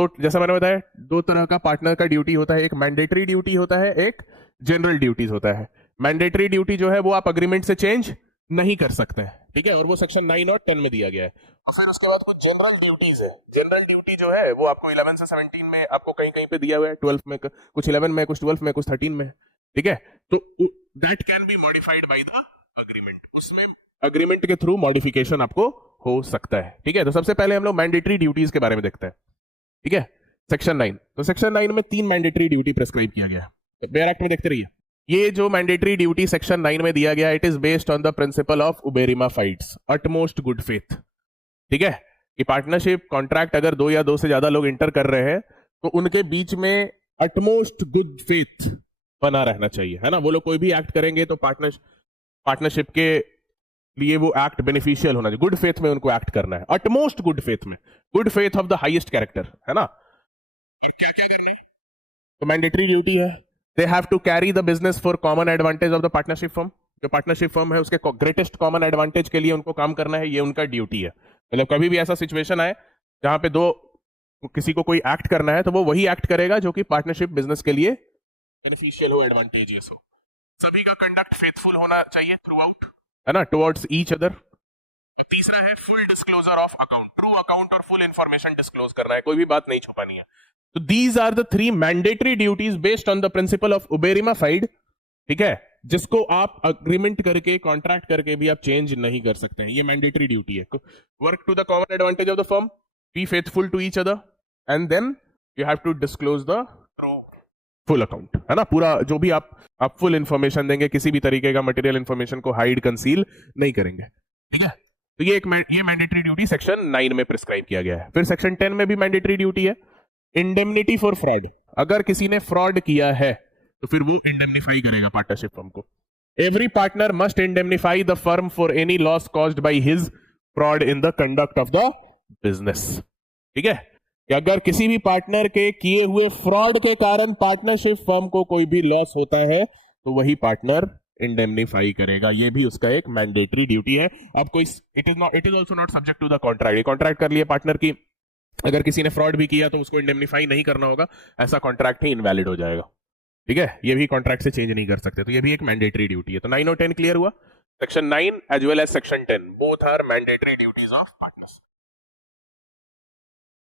तो जैसा मैंने बताया, दो तरह का पार्टनर का ड्यूटी होता है, एक मैंडेटरी ड्यूटी होता है, एक जनरल ड्यूटीज होता है। मैंडेटरी ड्यूटी जो है वो आप अग्रीमेंट से चेंज नहीं कर सकते हैं, ठीक है, और वो सेक्शन 9 और 10 में दिया गया है। तो फिर उसके बाद कुछ जनरल ड्यूटीज है। जनरल ड्यूटी जो है वो आपको 11 से 17 में आपको कहीं कहीं पे दिया हुआ है, 12 में कुछ 11 में, कुछ 12 में, कुछ 13 में, ठीक है। तो that can be modified by the agreement, उसमें अग्रीमेंट के थ्रू मॉडिफिकेशन आपको हो सकता है, ठीक है। तो सबसे पहले हम लोग मैंडेटरी ड्यूटीज के बारे में देखते हैं, ठीक है। सेक्शन 9, तो सेक्शन 9 में 3 मैंडेटरी ड्यूटी प्रेस्क्राइब किया गया है, बेयर एक्ट में देखते रहिए। ये जो मैंडेटरी ड्यूटी सेक्शन 9 में दिया गया, it is based on the principle of uberrima fides, utmost good faith, ठीक है। कि पार्टनरशिप कॉन्ट्रैक्ट अगर 2 या 2 से ज्यादा लोग इंटर कर रहे हैं तो उनके बीच में अटमोस्ट गुड फेथ बना रहना चाहिए, है ना। वो लोग कोई भी एक्ट करेंगे तो पार्टनरशिप के लिए वो एक्ट बेनिफिशियल होना चाहिए, गुड फेथ में उनको एक्ट करना है, अटमोस्ट गुड फेथ में, good faith of the highest character, है ना। क्या क्या करना है, तो मैंडेटरी ड्यूटी है, they have to carry the business for common advantage of the partnership firm. जो पार्टनरशिप फर्म है उसके ग्रेटेस्ट कॉमन एडवांटेज के लिए उनको काम करना है, ये उनका ड्यूटी है। मतलब कभी भी ऐसा सिचुएशन आए जहां पे किसी को कोई एक्ट करना है तो वो वही एक्ट करेगा जो कि पार्टनरशिप बिजनेस के लिए बेनिफिशियल हो, एडवांटेजियस हो। सभी का कंडक्ट फेथफुल होना चाहिए थ्रू आउट, है ना, टुवर्ड्स ईच अदर। तीसरा है full disclosure of account, true account और फुल इंफॉर्मेशन डिस्क्लोज करना है, कोई भी बात नहीं छुपानी है। तो these are the 3 mandatory duties based on the principle of uberrima fide, ठीक है, जिसको आप अग्रीमेंट करके, कॉन्ट्रैक्ट करके भी आप चेंज नहीं कर सकते हैं। ये मैंडेटरी ड्यूटी है। Work to the common advantage of the firm, be faithful to each other, and then you have to disclose the true full account, है ना। पूरा जो भी आप फुल इंफॉर्मेशन देंगे, किसी भी तरीके का मटेरियल इंफॉर्मेशन को हाइड कंसील नहीं करेंगे, ठीक है। तो ये मैंडेटरी ड्यूटी सेक्शन 9 में प्रिस्क्राइब किया गया है। फिर सेक्शन 10 में भी मैंडेटरी ड्यूटी है, इंडेमनिटी फॉर फ्रॉड। अगर किसी ने फ्रॉड किया है तो फिर वो इंडेमनिफाई करेगा पार्टनरशिप फर्म को। Every partner must इंडेमनिफाई the firm for any loss caused by his fraud in the conduct of the business, ठीक है। कि अगर किसी भी पार्टनर के किए हुए फ्रॉड के कारण पार्टनरशिप फर्म को कोई भी लॉस होता है तो वही पार्टनर इंडेमनिफाई करेगा, ये भी उसका एक मैंडेटरी ड्यूटी है। अब कोई it is also not subject to the contract. Contract कर लिया पार्टनर की, अगर किसी ने फ्रॉड भी किया तो उसको इंडेमनिफाई नहीं करना होगा, ऐसा कॉन्ट्रैक्ट ही इनवैलिड हो जाएगा, ठीक है। ये भी कॉन्ट्रैक्ट से चेंज नहीं कर सकते, तो ये भी एक मैंडेटरी ड्यूटी है। तो 9 और 10 क्लियर हुआ। Section 9 as well as section 10 both are mandatory duties of partners.